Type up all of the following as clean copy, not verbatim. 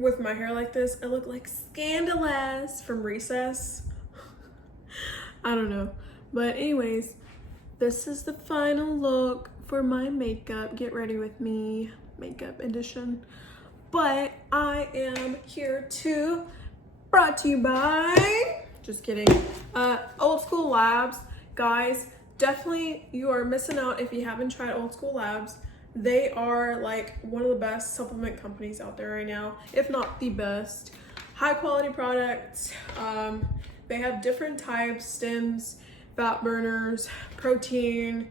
with my hair like this, I look like Scandalous from Recess. I don't know. But anyways, this is the final look for my makeup. Get ready with me, makeup edition. But I am here to, brought to you by, just kidding, Old School Labs. Guys, definitely you are missing out if you haven't tried Old School Labs. They are like one of the best supplement companies out there right now, if not the best. High quality products. They have different types, stems, fat burners, protein,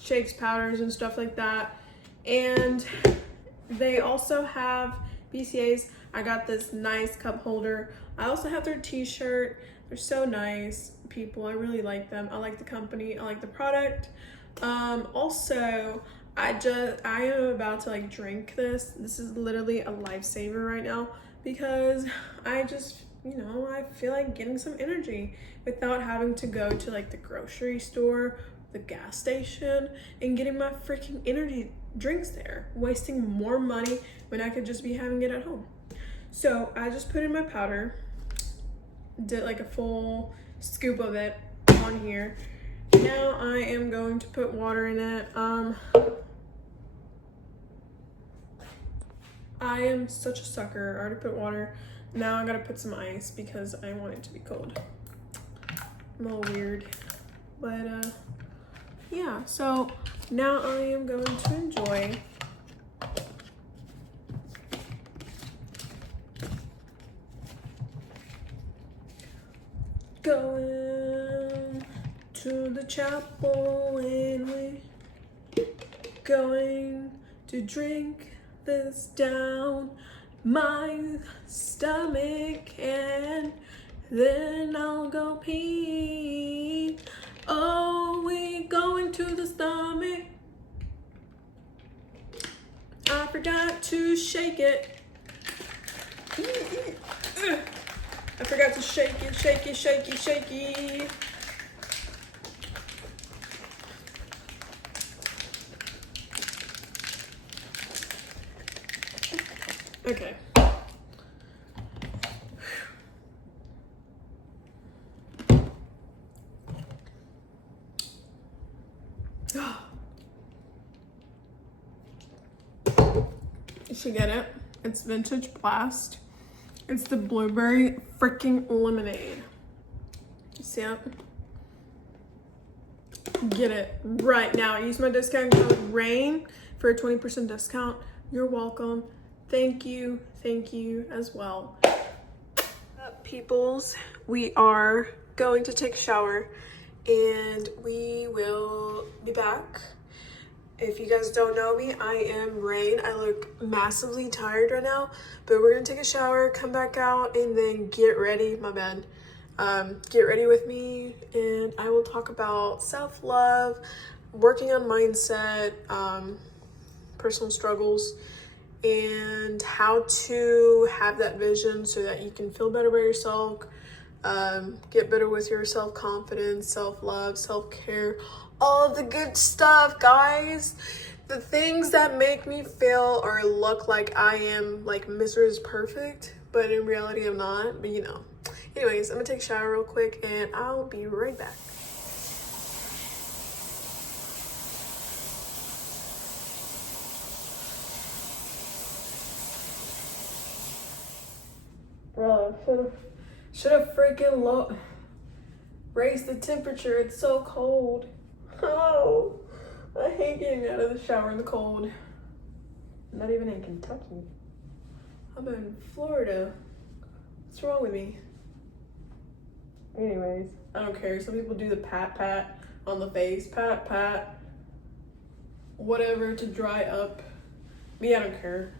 shakes, powders, and stuff like that. And they also have BCAs. I got this nice cup holder. I also have their t-shirt. They're so nice people. I really like them. I like the company. I like the product. Also, I am about to like drink this. This is literally a lifesaver right now because I just, you know, I feel like getting some energy without having to go to like the grocery store, the gas station, and getting my freaking energy drinks there, wasting more money when I could just be having it at home. So I just put in my powder, did like a full scoop of it on here. Now I am going to put water in it. I am such a sucker. I already put water. Now I gotta put some ice because I want it to be cold. I'm a little weird. But yeah, so now I am going to enjoy going to the chapel and we're going to drink this down my stomach and then I'll go pee. Oh, we going to the stomach. I forgot to shake it. I forgot to shake it, shake it, shake it, shake it. Okay. You should get it. It's Vintage Blast. It's the blueberry freaking lemonade. You see it? Get it right now. Use my discount code RAIN for a 20% discount. You're welcome. Thank you as well. Peoples, we are going to take a shower and we will be back. If you guys don't know me, I am Rain. I look massively tired right now, but we're gonna take a shower, come back out, and then get ready. My bad. Get ready with me, and I will talk about self-love, working on mindset, personal struggles, and how to have that vision so that you can feel better about yourself, get better with your self-confidence, self-love, self-care, all of the good stuff, guys. The things that make me feel or look like I am like Mr. is perfect, but in reality I'm not, but you know. Anyways, I'm gonna take a shower real quick and I'll be right back. Bro, should have freaking raised the temperature. It's so cold. Oh, I hate getting out of the shower in the cold. Not even in Kentucky. I'm in Florida. What's wrong with me? Anyways, I don't care. Some people do the pat on the face. Pat, whatever to dry up. Me, I don't care.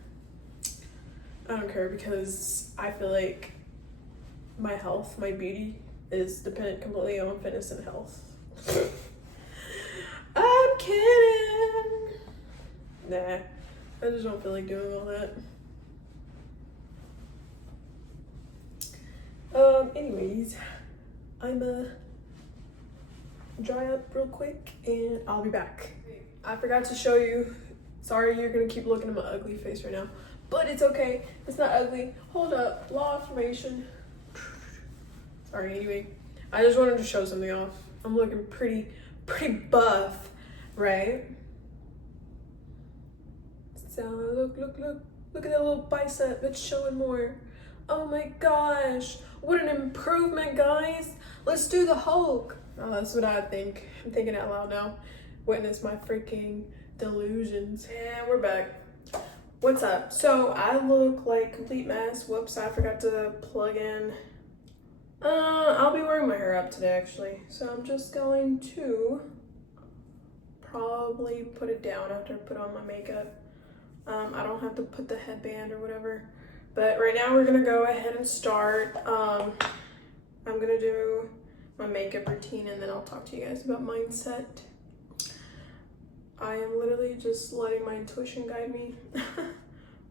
I don't care because I feel like my health, my beauty is dependent completely on fitness and health. I'm kidding. Nah, I just don't feel like doing all that. Anyways, I'm dry up real quick and I'll be back. I forgot to show you. Sorry, you're gonna keep looking at my ugly face right now, but it's okay. It's not ugly. Hold up, law of formation. Sorry, anyway. I just wanted to show something off. I'm looking pretty buff, right? So look at that little bicep. It's showing more. Oh my gosh, what an improvement, guys. Let's do the Hulk. Oh, that's what I think. I'm thinking out loud now. Witness my freaking delusions. And we're back. What's up? So I look like complete mess. Whoops, I forgot to plug in. I'll be wearing my hair up today actually. So I'm just going to probably put it down after I put on my makeup. I don't have to put the headband or whatever. But right now we're gonna go ahead and start. I'm gonna do my makeup routine and then I'll talk to you guys about mindset. I am literally just letting my intuition guide me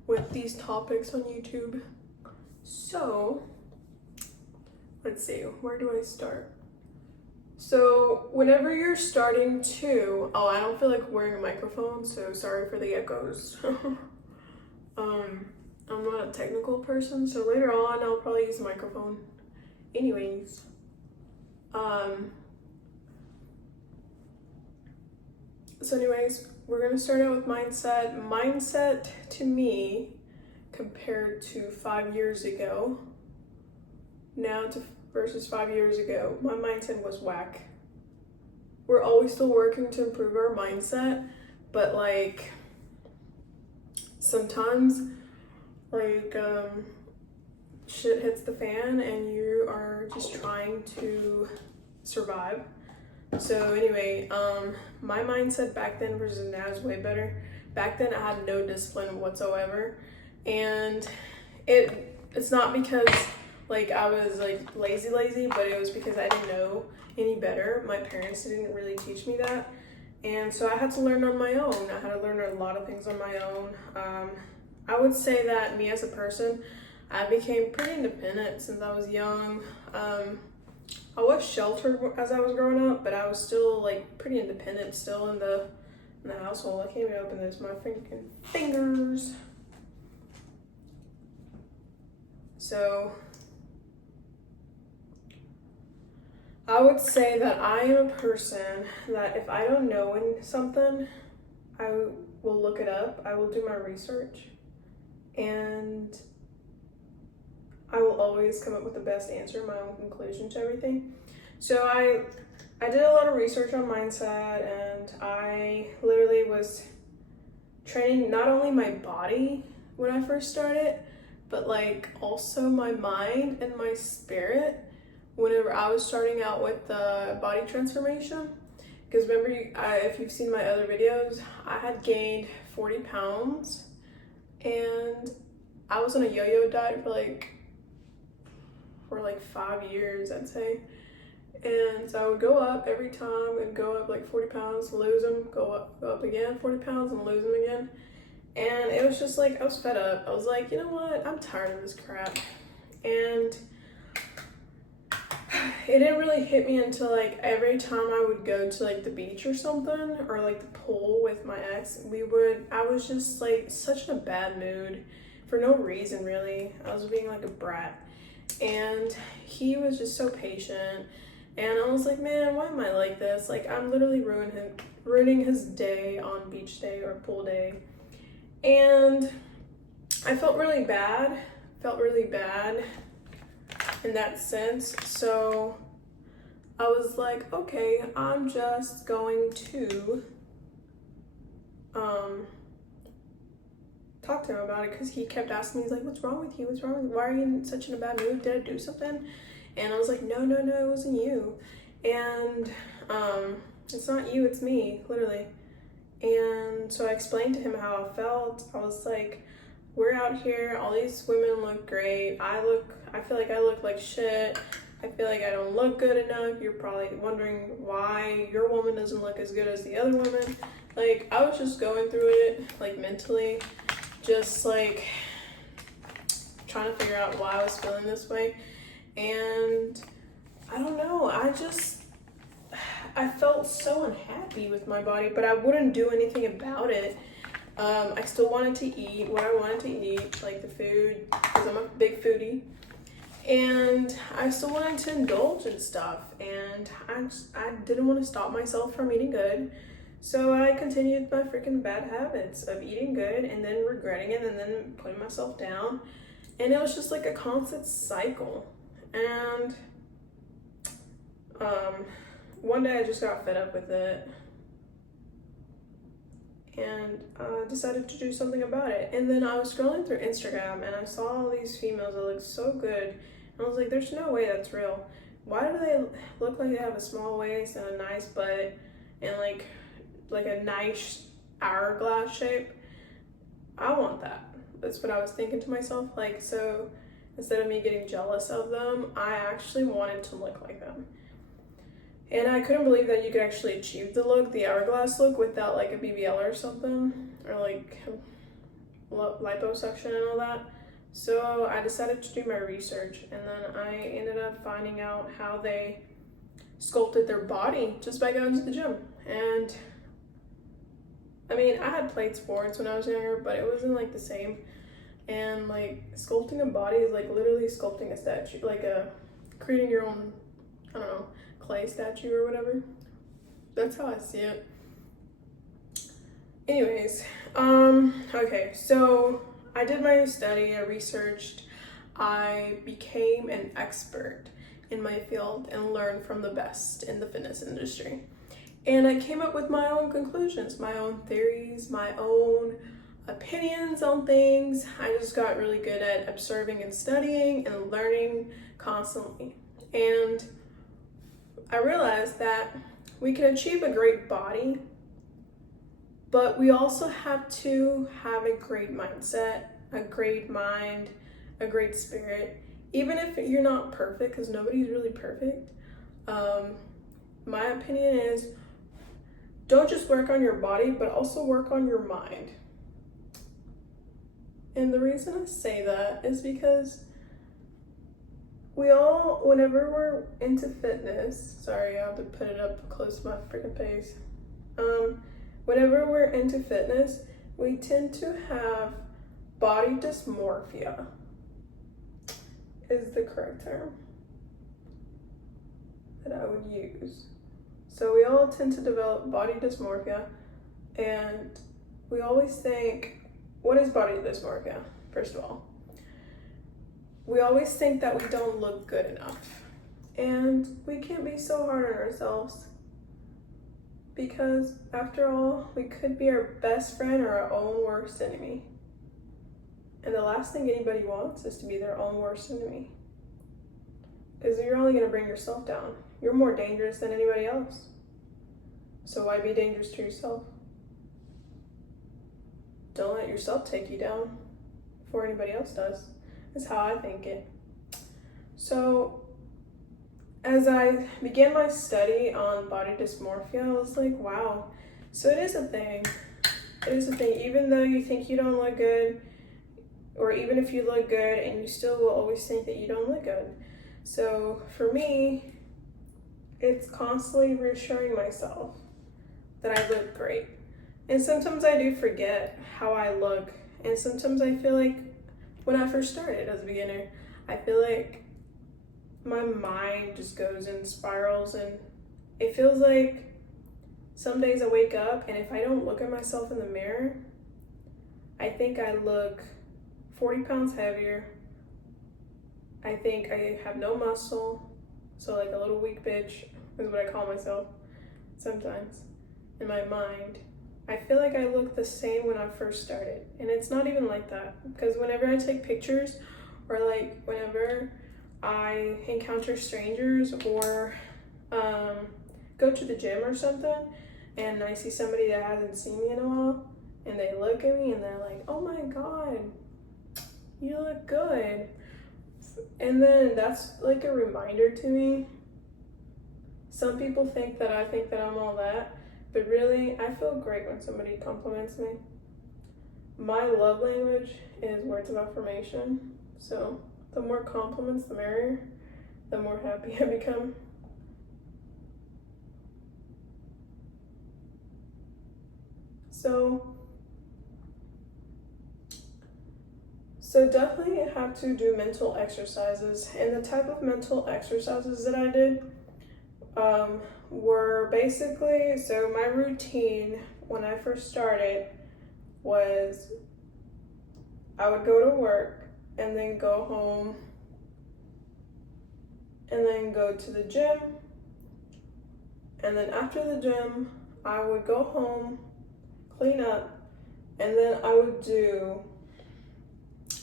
with these topics on YouTube. So, let's see, where do I start? So, whenever you're starting to, oh, I don't feel like wearing a microphone, so sorry for the echoes. I'm not a technical person, so later on I'll probably use a microphone. Anyways, we're gonna start out with mindset. Mindset to me, compared to 5 years ago, versus 5 years ago, my mindset was whack. We're always still working to improve our mindset, but like sometimes shit hits the fan and you are just trying to survive. So anyway, my mindset back then versus now is way better. Back then I had no discipline whatsoever, and it's not because like I was like lazy, but it was because I didn't know any better. My parents didn't really teach me that, and so I had to learn on my own. I had to learn a lot of things on my own. I would say that me as a person, I became pretty independent since I was young. I was sheltered as I was growing up, but I was still like pretty independent still in the household. I can't even open this, my freaking fingers. So I would say that I am a person that if I don't know something, I will look it up. I will do my research, and I will always come up with the best answer, my own conclusion to everything. So I did a lot of research on mindset, and I literally was training not only my body when I first started, but like also my mind and my spirit whenever I was starting out with the body transformation. Because remember, if you've seen my other videos, I had gained 40 pounds, and I was on a yo-yo diet for like 5 years, I'd say. And so I would go up every time and go up like 40 pounds, lose them, go up again, 40 pounds and lose them again. And it was just like, I was fed up. I was like, you know what? I'm tired of this crap. And it didn't really hit me until like every time I would go to like the beach or something, or like the pool with my ex, I was just like such in a bad mood for no reason really. I was being like a brat. And he was just so patient, and I was like, man, why am I like this? Like, I'm literally ruining his day on beach day or pool day. And I felt really bad in that sense. So I was like, okay, I'm just going to talk to him about it, because he kept asking me, he's like, what's wrong with you? Why are you in such a bad mood? Did I do something? And I was like, no, it wasn't you. And it's not you, it's me, literally. And so I explained to him how I felt. I was like, we're out here, all these women look great. I feel like I look like shit. I feel like I don't look good enough. You're probably wondering why your woman doesn't look as good as the other woman. Like, I was just going through it, like, mentally, just like trying to figure out why I was feeling this way. And I don't know, I felt so unhappy with my body, but I wouldn't do anything about it. I still wanted to eat what I wanted to eat, like the food, because I'm a big foodie. And I still wanted to indulge in stuff, and I didn't want to stop myself from eating good. So I continued my freaking bad habits of eating good and then regretting it and then putting myself down. And it was just like a constant cycle. And one day I just got fed up with it and decided to do something about it. And then I was scrolling through Instagram and I saw all these females that looked so good. And I was like, there's no way that's real. Why do they look like they have a small waist and a nice butt and like a nice hourglass shape? I want that. That's what I was thinking to myself. Like, so instead of me getting jealous of them, I actually wanted to look like them. And I couldn't believe that you could actually achieve the look, the hourglass look, without like a BBL or something, or like liposuction and all that. So I decided to do my research, and then I ended up finding out how they sculpted their body just by going to the gym. And I mean, I had played sports when I was younger, but it wasn't like the same. And like sculpting a body is like literally sculpting a statue, like creating your own, I don't know, clay statue or whatever. That's how I see it. Anyways, okay, so I did my study, I researched, I became an expert in my field and learned from the best in the fitness industry. And I came up with my own conclusions, my own theories, my own opinions on things. I just got really good at observing and studying and learning constantly. And I realized that we can achieve a great body, but we also have to have a great mindset, a great mind, a great spirit. Even if you're not perfect, because nobody's really perfect, my opinion is don't just work on your body, but also work on your mind. And the reason I say that is because we all, whenever we're into fitness, sorry, I have to put it up close to my freaking face. Whenever we're into fitness, we tend to have body dysmorphia, is the correct term that I would use. So we all tend to develop body dysmorphia, and we always think, what is body dysmorphia, first of all? We always think that we don't look good enough. And we can't be so hard on ourselves, because after all, we could be our best friend or our own worst enemy. And the last thing anybody wants is to be their own worst enemy, because you're only going to bring yourself down. You're more dangerous than anybody else. So why be dangerous to yourself? Don't let yourself take you down before anybody else does. That's how I think it. So as I began my study on body dysmorphia, I was like, wow, so it is a thing. It is a thing. Even though you think you don't look good, or even if you look good, and you still will always think that you don't look good. So for me, it's constantly reassuring myself that I look great. And sometimes I do forget how I look. And sometimes I feel like when I first started as a beginner, I feel like my mind just goes in spirals, and it feels like some days I wake up and if I don't look at myself in the mirror, I think I look 40 pounds heavier. I think I have no muscle, so like a little weak bitch is what I call myself sometimes in my mind. I feel like I look the same when I first started, and it's not even like that, because whenever I take pictures, or like whenever I encounter strangers or go to the gym or something, and I see somebody that hasn't seen me in a while, and they look at me and they're like, oh my god, you look good. And then that's like a reminder to me. Some people think that I think that I'm all that, but really, I feel great when somebody compliments me. My love language is words of affirmation. So the more compliments, the merrier, the more happy I become. So So definitely have to do mental exercises, and the type of mental exercises that I did were basically, so my routine when I first started was I would go to work and then go home and then go to the gym, and then after the gym I would go home, clean up, and then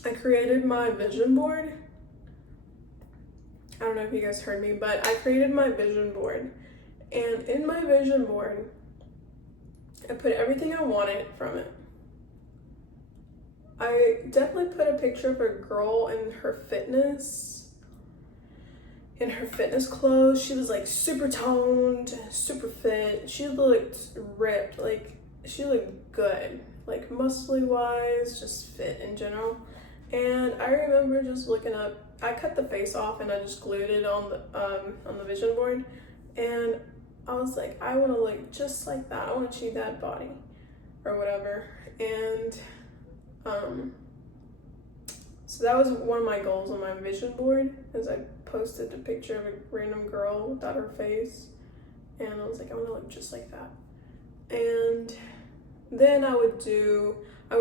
I created my vision board. I don't know if you guys heard me, but I created my vision board. And in my vision board, I put everything I wanted from it. I definitely put a picture of a girl in her fitness clothes. She was like super toned, super fit. She looked ripped, like she looked good, like muscly wise, just fit in general. And I remember just looking up, I cut the face off and I just glued it on the vision board, and I was like, I want to look just like that. I want to achieve that body or whatever. And so that was one of my goals on my vision board, is I posted a picture of a random girl without her face, and I was like, I want to look just like that. And then I would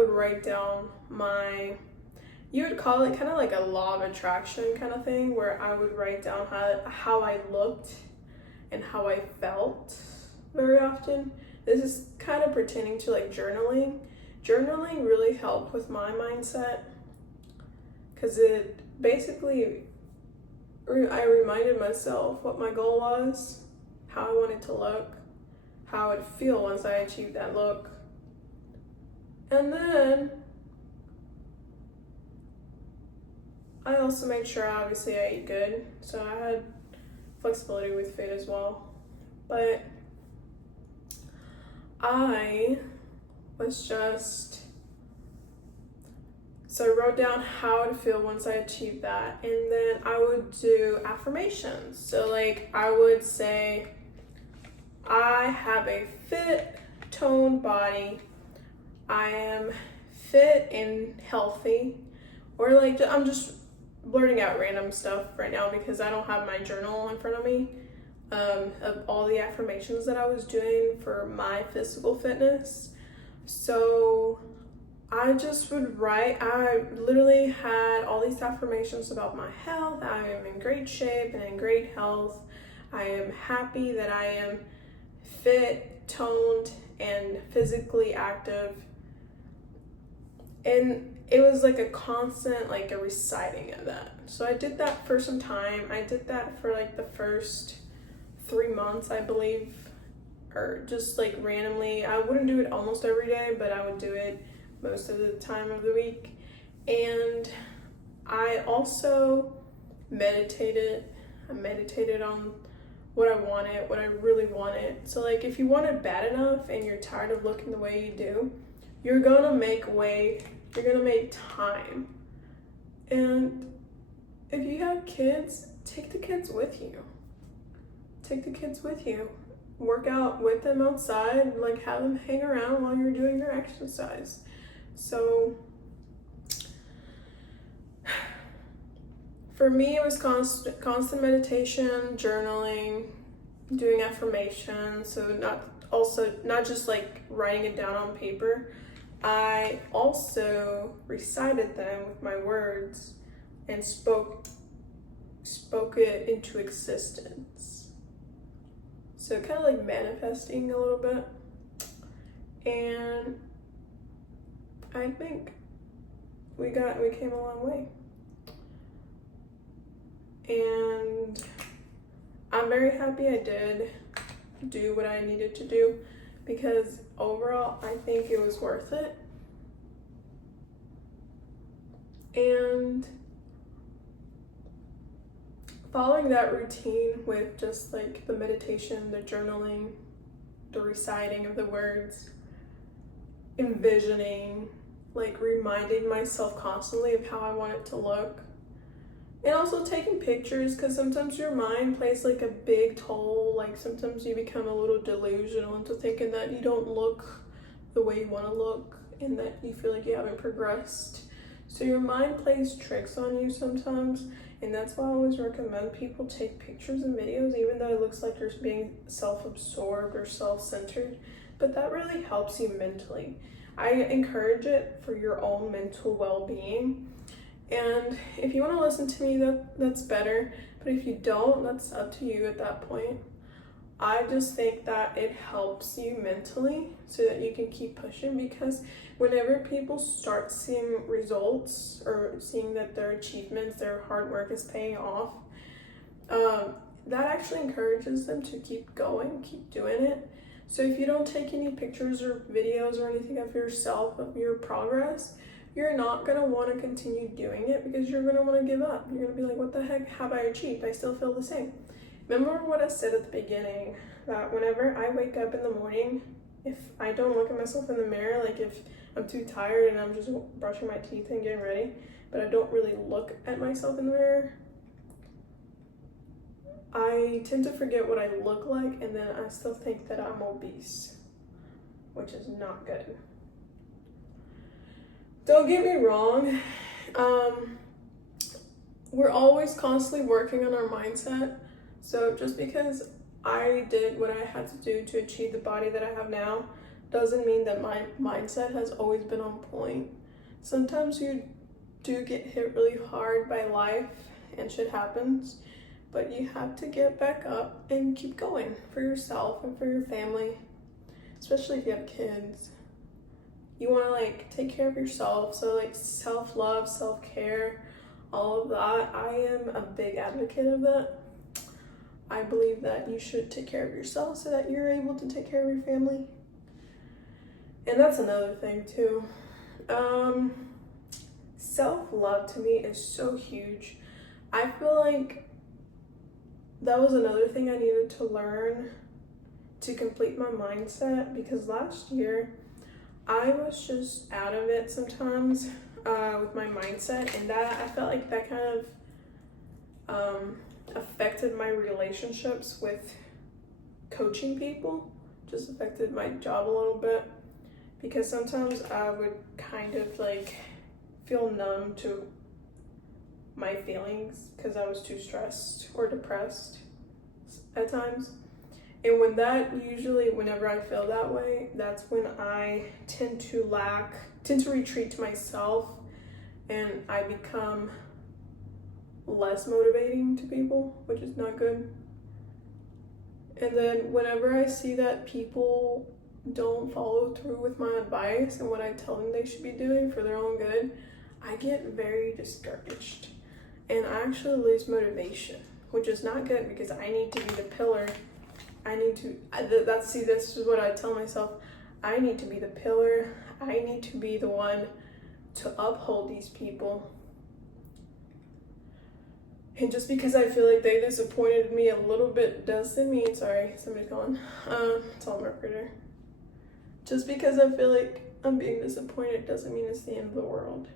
write down you would call it kind of like a law of attraction kind of thing, where I would write down how I looked and how I felt very often. This is kind of pertaining to like journaling. Journaling really helped with my mindset, because it basically, I reminded myself what my goal was, how I wanted to look, how I would feel once I achieved that look. And then I also made sure, obviously, I ate good, so I had flexibility with food as well. But I wrote down how I would feel once I achieved that, and then I would do affirmations. So like I would say, I have a fit, toned body, I am fit and healthy, or like I'm just blurting out random stuff right now because I don't have my journal in front of me, of all the affirmations that I was doing for my physical fitness. So I just would write, I literally had all these affirmations about my health. I am in great shape and in great health. I am happy that I am fit, toned, and physically active. And it was like a constant, like a reciting of that. So I did that for some time. I did that for like the first 3 months, I believe, or just like randomly. I wouldn't do it almost every day, but I would do it most of the time of the week. And I also meditated. I meditated on what I wanted, what I really wanted. So like if you want it bad enough and you're tired of looking the way you do, you're gonna make time. And if you have kids, take the kids with you. Work out with them outside, like have them hang around while you're doing your exercise. So for me, it was constant meditation, journaling, doing affirmations. So not just like writing it down on paper. I also recited them with my words and spoke it into existence. So kind of like manifesting a little bit. And I think we came a long way. And I'm very happy I did do what I needed to do, because overall I think it was worth it. And following that routine with just like the meditation, the journaling, the reciting of the words, envisioning, like reminding myself constantly of how I want it to look, and also taking pictures, because sometimes your mind plays like a big toll. Like sometimes you become a little delusional into thinking that you don't look the way you want to look, and that you feel like you haven't progressed So your mind plays tricks on you sometimes, and that's why I always recommend people take pictures and videos, even though it looks like you're being self-absorbed or self-centered, but that really helps you mentally. I encourage it for your own mental well-being. And if you want to listen to me, that's better. But if you don't, that's up to you at that point. I just think that it helps you mentally so that you can keep pushing, because whenever people start seeing results or seeing that their achievements, their hard work is paying off, that actually encourages them to keep going, keep doing it. So if you don't take any pictures or videos or anything of yourself, of your progress, you're not going to want to continue doing it, because you're going to want to give up. You're going to be like, what the heck have I achieved? I still feel the same. Remember what I said at the beginning, that whenever I wake up in the morning, if I don't look at myself in the mirror, like if I'm too tired and I'm just brushing my teeth and getting ready, but I don't really look at myself in the mirror, I tend to forget what I look like, and then I still think that I'm obese, which is not good. Don't get me wrong, we're always constantly working on our mindset. So just because I did what I had to do to achieve the body that I have now doesn't mean that my mindset has always been on point. Sometimes you do get hit really hard by life and shit happens, but you have to get back up and keep going for yourself and for your family, especially if you have kids. You want to like take care of yourself, so like self-love, self-care, all of that. I am a big advocate of that. I believe that you should take care of yourself so that you're able to take care of your family. And that's another thing too. Self-love to me is so huge. I feel like that was another thing I needed to learn to complete my mindset, because last year I was just out of it sometimes with my mindset, and that I felt like that kind of affected my relationships with coaching people, just affected my job a little bit, because sometimes I would kind of like feel numb to my feelings because I was too stressed or depressed at times. And whenever I feel that way, that's when I tend to retreat to myself, and I become less motivating to people, which is not good. And then whenever I see that people don't follow through with my advice and what I tell them they should be doing for their own good, I get very discouraged and I actually lose motivation, which is not good, because I need to be the pillar. This is what I tell myself. I need to be the pillar. I need to be the one to uphold these people. And just because I feel like they disappointed me a little bit doesn't mean, sorry, somebody's calling. It's all marketer. Just because I feel like I'm being disappointed doesn't mean it's the end of the world.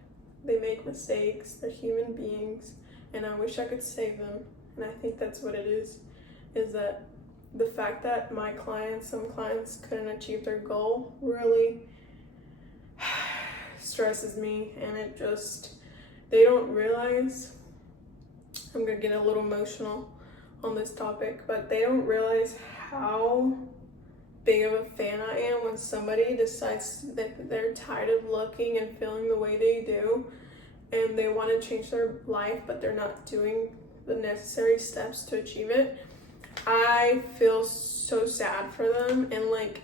They make mistakes, they're human beings, and I wish I could save them. And I think that's what it is that the fact that some clients couldn't achieve their goal really stresses me, and they don't realize, I'm gonna get a little emotional on this topic, but they don't realize how big of a fan I am when somebody decides that they're tired of looking and feeling the way they do, and they want to change their life, but they're not doing the necessary steps to achieve it. I feel so sad for them, and like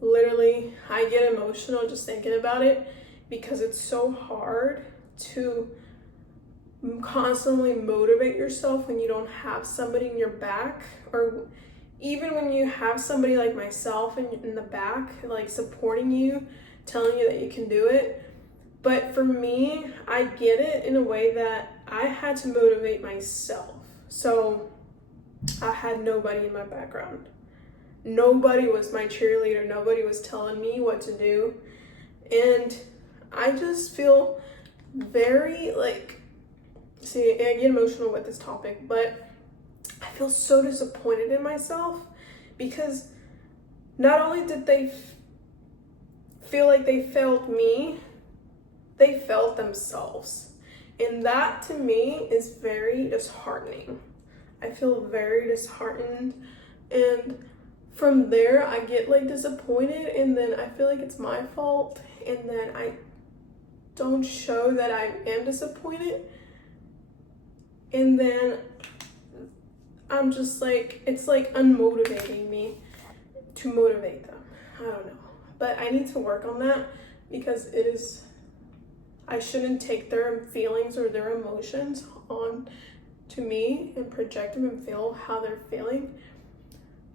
literally I get emotional just thinking about it, because it's so hard to constantly motivate yourself when you don't have somebody in your back, or even when you have somebody like myself in the back, like supporting you, telling you that you can do it. But for me, I get it in a way that I had to motivate myself. So I had nobody in my background. Nobody was my cheerleader. Nobody was telling me what to do. And I just feel very I get emotional with this topic, but I feel so disappointed in myself, because not only did they feel like they failed me, they felt themselves. And that to me is very disheartening. I feel very disheartened, and from there I get like disappointed, and then I feel like it's my fault, and then I don't show that I am disappointed, and then I'm just like, it's like unmotivating me to motivate them. I don't know, but I need to work on that, because I shouldn't take their feelings or their emotions on to me and project them and feel how they're feeling.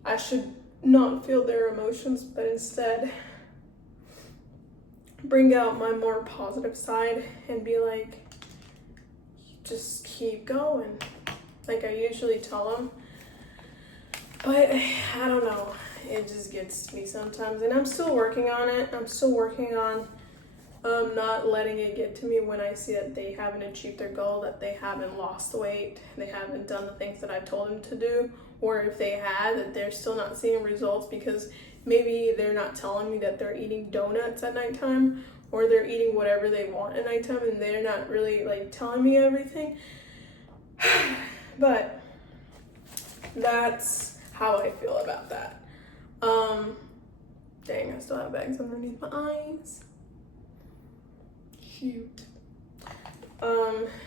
I should not feel their emotions, but instead bring out my more positive side and be like, just keep going, like I usually tell them. But I don't know, it just gets to me sometimes, and I'm still working on it. I'm still working on not letting it get to me when I see that they haven't achieved their goal, that they haven't lost weight, they haven't done the things that I told them to do, or if they had, that they're still not seeing results because maybe they're not telling me that they're eating donuts at nighttime, or they're eating whatever they want at nighttime, and they're not really like telling me everything. But that's how I feel about that. Dang, I still have bags underneath my eyes. Cute.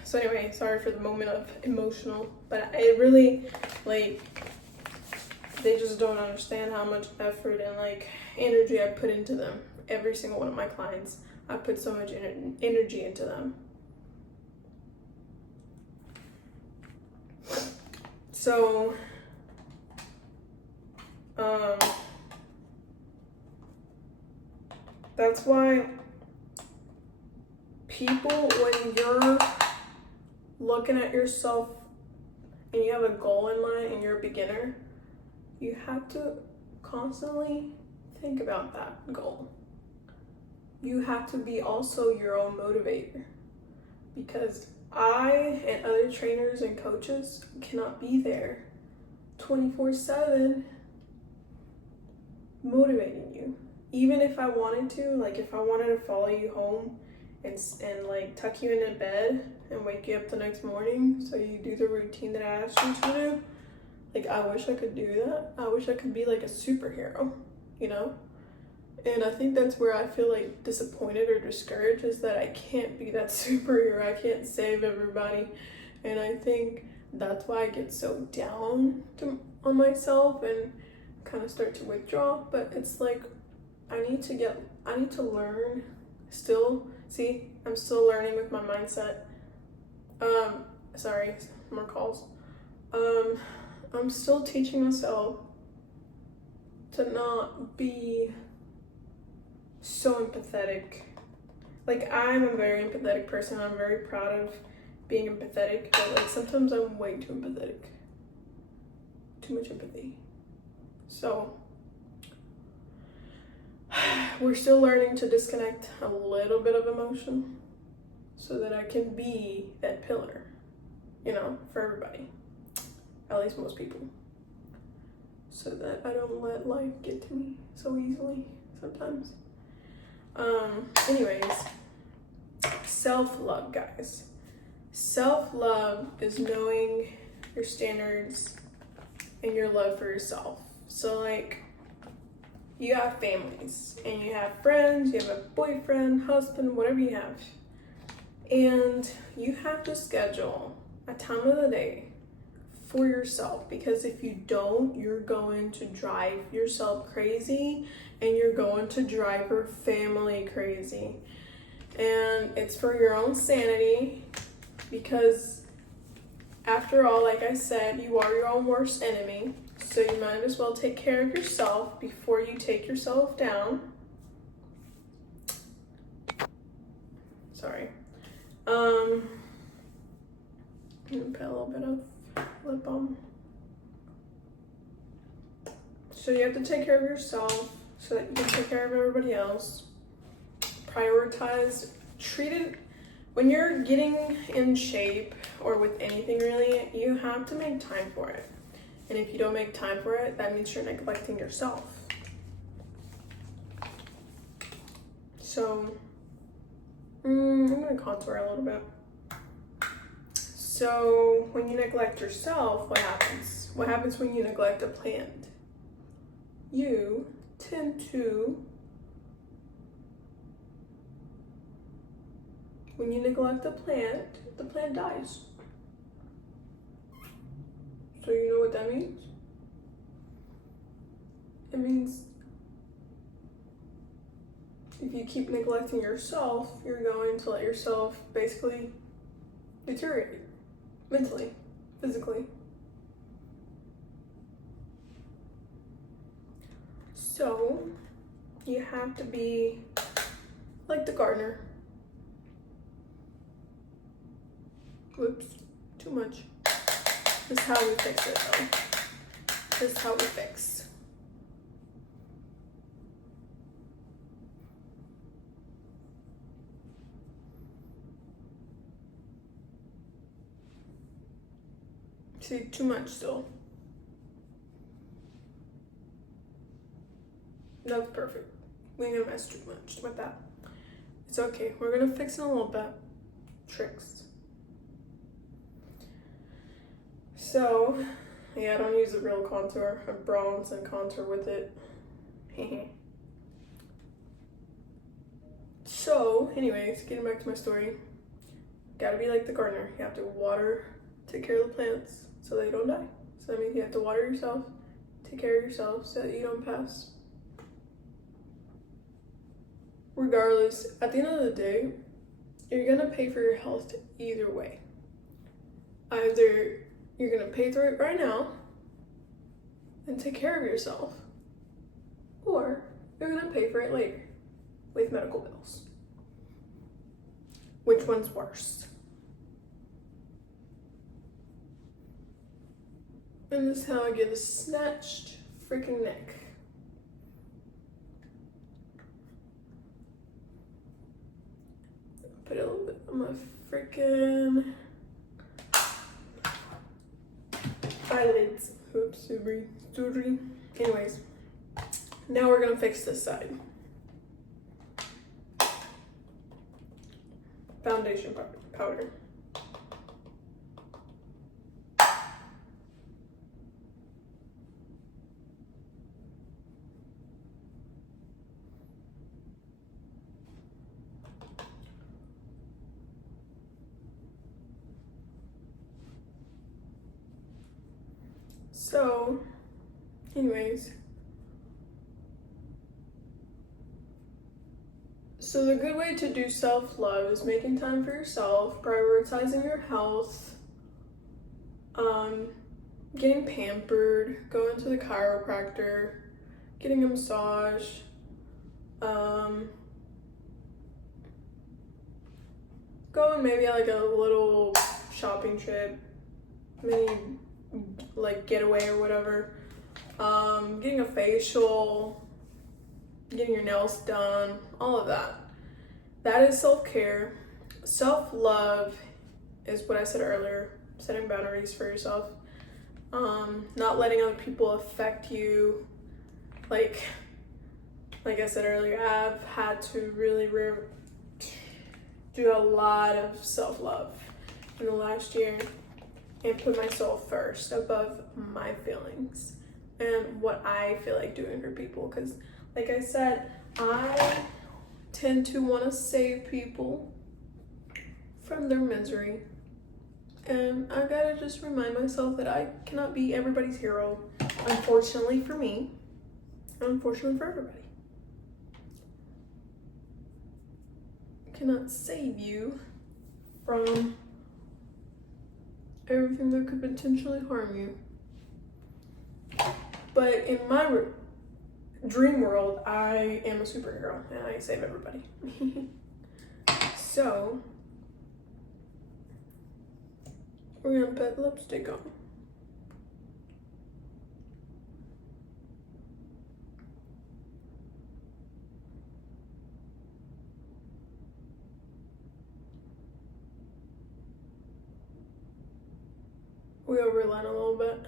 So anyway, sorry for the moment of emotional, but it really, like, they just don't understand how much effort and like energy I put into them. Every single one of my clients, I put so much energy into them. So that's why people, when you're looking at yourself and you have a goal in mind and you're a beginner, you have to constantly think about that goal. You have to be also your own motivator, because I and other trainers and coaches cannot be there 24/7 motivating you. Even if I wanted to, like if I wanted to follow you home and like tuck you into bed and wake you up the next morning so you do the routine that I asked you to do, like I wish I could do that. I wish I could be like a superhero, you know? And I think that's where I feel like disappointed or discouraged, is that I can't be that superhero. I can't save everybody. And I think that's why I get so down on myself and kind of start to withdraw. But it's like, I need to learn still. See, I'm still learning with my mindset. Sorry, more calls. I'm still teaching myself to not be so empathetic. Like, I'm a very empathetic person. I'm very proud of being empathetic, but like sometimes I'm way too empathetic. Too much empathy. So we're still learning to disconnect a little bit of emotion so that I can be that pillar, you know, for everybody. At least most people. So that I don't let life get to me so easily sometimes. Anyways, self-love, guys. Self-love is knowing your standards and your love for yourself. So like, you have families and you have friends, you have a boyfriend, husband, whatever you have. And you have to schedule a time of the day for yourself, because if you don't, you're going to drive yourself crazy and you're going to drive your family crazy. And it's for your own sanity, because after all, like I said, you are your own worst enemy. So you might as well take care of yourself before you take yourself down. Sorry. I'm gonna put a little bit of lip balm. So you have to take care of yourself so that you can take care of everybody else. Prioritize, treat it, when you're getting in shape or with anything really, you have to make time for it. And if you don't make time for it, that means you're neglecting yourself. So I'm gonna contour a little bit. So when you neglect yourself, what happens? What happens when you neglect a plant? You tend to, when you neglect the plant dies. So you know what that means? It means if you keep neglecting yourself, you're going to let yourself basically deteriorate mentally, physically. So you have to be like the gardener. Whoops, too much. This is how we fix it though. This is how we fix. See, too much still. That's perfect. We didn't mess too much with that. It's okay. We're gonna fix it a little bit. Tricks. So, yeah, I don't use the real contour. I bronze and contour with it. So, anyways, getting back to my story. Gotta be like the gardener. You have to water, take care of the plants so they don't die. So that means you have to water yourself, take care of yourself so that you don't pass. Regardless, at the end of the day, you're gonna pay for your health either way. Either you're gonna pay for it right now and take care of yourself, or you're gonna pay for it later with medical bills. Which one's worse? And this is how I get a snatched freaking neck. Put a little bit on my freaking eyelids. Oops, sorry. Anyways, now we're gonna fix this side. Foundation powder. So, anyways, so the good way to do self-love is making time for yourself, prioritizing your health, getting pampered, going to the chiropractor, getting a massage, going maybe like a little shopping trip, maybe like getaway or whatever, getting a facial, getting your nails done, all of that. That is self-care. Self-love is what I said earlier, setting boundaries for yourself, not letting other people affect you. Like I said earlier, I've had to really do a lot of self-love in the last year and put myself first above my feelings and what I feel like doing for people. Because like I said, I tend to want to save people from their misery. And I gotta just remind myself that I cannot be everybody's hero. Unfortunately for me, unfortunately for everybody. I cannot save you from everything that could potentially harm you. But in my dream world, I am a superhero and I save everybody. So, we're gonna put lipstick on. We overline a little bit.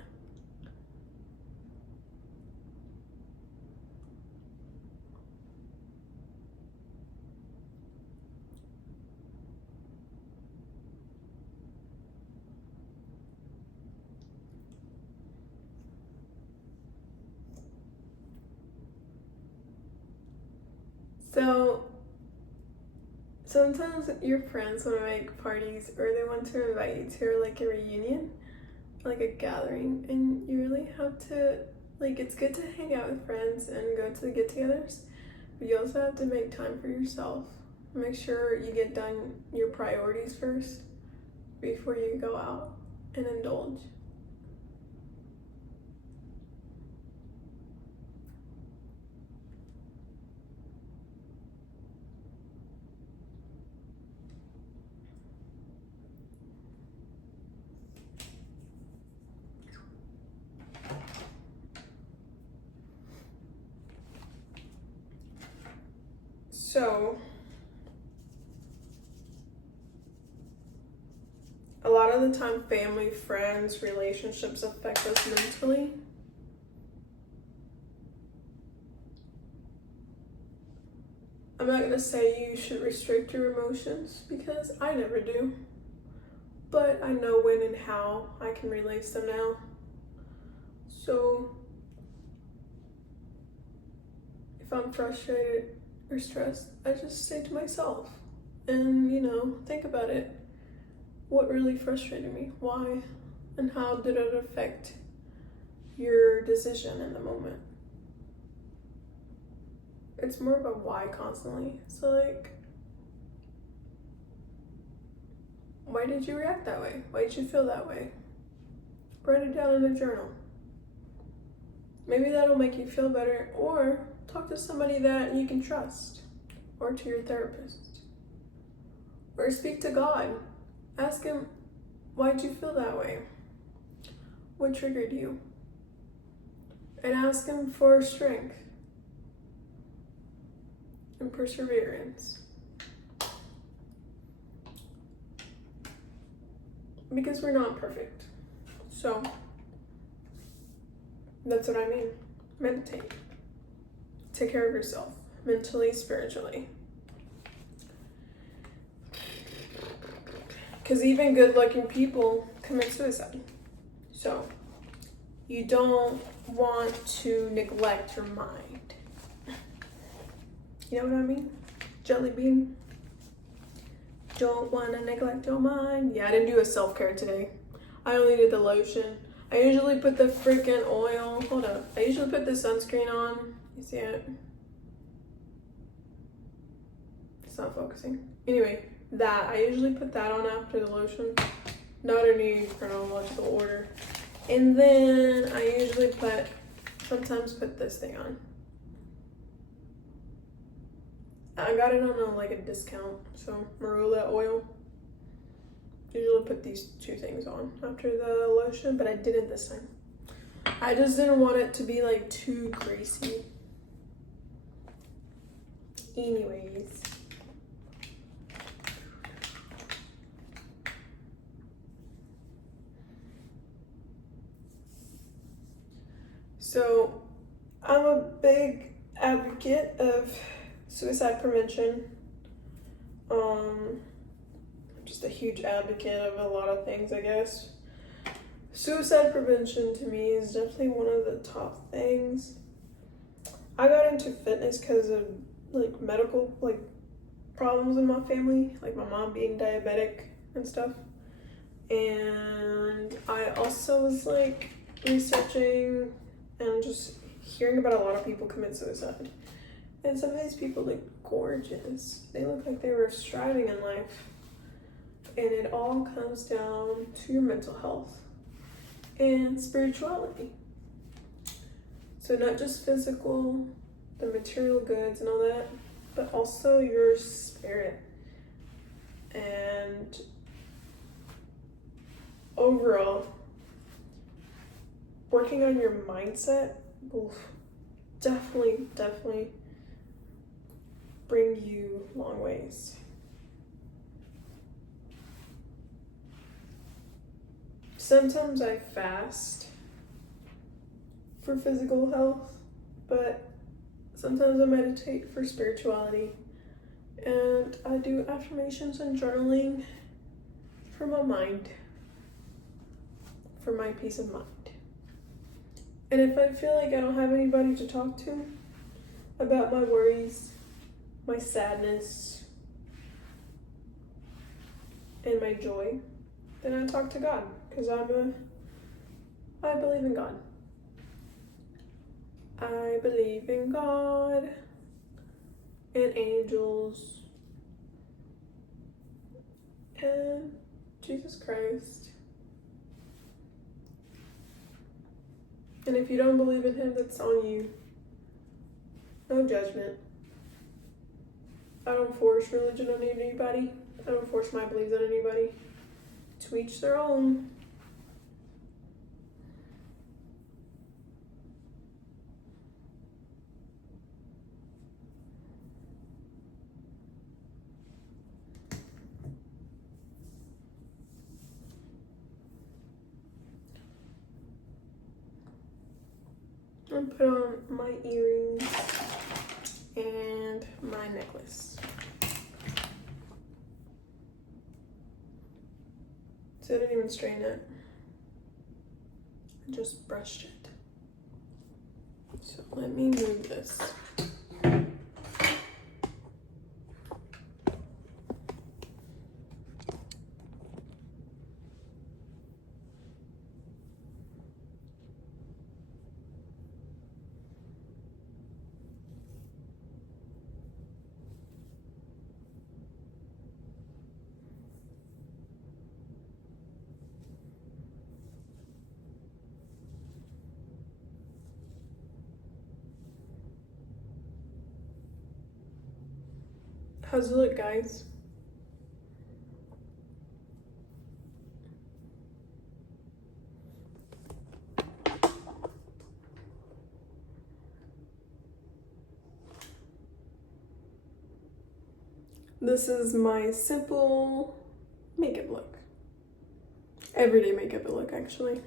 So sometimes your friends want to make parties or they want to invite you to like a reunion, like a gathering, and you really have to, like, it's good to hang out with friends and go to the get-togethers, but you also have to make time for yourself. Make sure you get done your priorities first before you go out and indulge. So, a lot of the time, family, friends, relationships affect us mentally. I'm not gonna say you should restrict your emotions because I never do. But I know when and how I can release them now. So, if I'm frustrated or stressed, I just say to myself and, think about it. What really frustrated me? Why? And how did it affect your decision in the moment? It's more of a why constantly. So, like, why did you react that way? Why did you feel that way? Write it down in a journal. Maybe that'll make you feel better, or talk to somebody that you can trust, or to your therapist, or speak to God. Ask him, why'd you feel that way? What triggered you? And ask him for strength and perseverance. Because we're not perfect. So, that's what I mean. Meditate. Take care of yourself, mentally, spiritually. Because even good-looking people commit suicide. So, you don't want to neglect your mind. You know what I mean? Jelly bean. Don't want to neglect your mind. Yeah, I didn't do a self-care today. I only did the lotion. I usually put the freaking oil. Hold up. I usually put the sunscreen on. You see it? It's not focusing. Anyway, that. I usually put that on after the lotion. Not any chronological order. And then I usually sometimes put this thing on. I got it on a discount. So, marula oil. Usually put these two things on after the lotion, but I didn't this time. I just didn't want it to be too greasy. Anyways. So, I'm a big advocate of suicide prevention. Just a huge advocate of a lot of things, I guess. Suicide prevention to me is definitely one of the top things. I got into fitness because of medical problems in my family, like my mom being diabetic and stuff. And I also was researching and just hearing about a lot of people commit suicide. And some of these people look gorgeous. They look like they were striving in life. And it all comes down to your mental health and spirituality. So not just physical, the material goods and all that, but also your spirit. And overall, working on your mindset will definitely bring you long ways. Sometimes I fast for physical health, but sometimes I meditate for spirituality. And I do affirmations and journaling for my mind, for my peace of mind. And if I feel like I don't have anybody to talk to about my worries, my sadness, and my joy, then I talk to God, because I believe in God. I believe in God and angels and Jesus Christ. And if you don't believe in him, that's on you. No judgment. I don't force religion on anybody. I don't force my beliefs on anybody. To each their own. I'll put on my earrings and my necklace. So I didn't even straighten it. I just brushed it. So let me move this. How's it look, guys? This is my simple makeup look. Everyday makeup look, actually.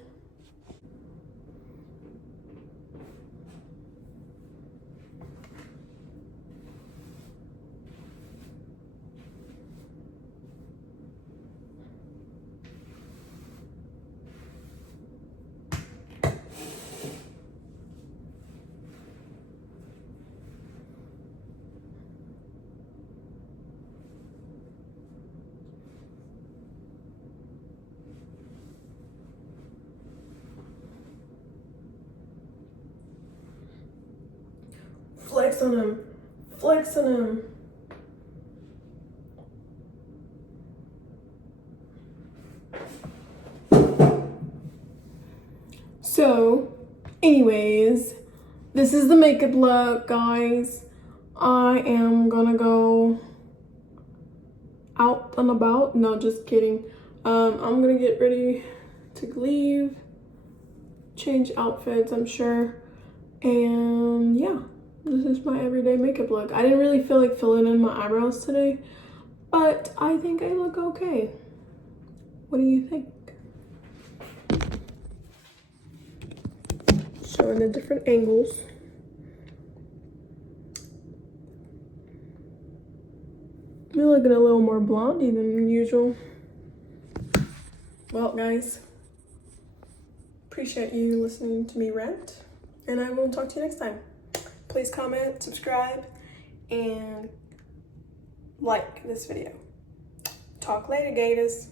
Flex on him. Flex on him. So, anyways, this is the makeup look, guys. I am gonna go out and about. No, just kidding. I'm gonna get ready to leave, change outfits, I'm sure. And yeah, this is my everyday makeup look. I didn't really feel like filling in my eyebrows today, but I think I look okay. What do you think? Showing the different angles. You're looking a little more blondie than usual. Well, guys, appreciate you listening to me rant, and I will talk to you next time. Please comment, subscribe, and like this video. Talk later, gators.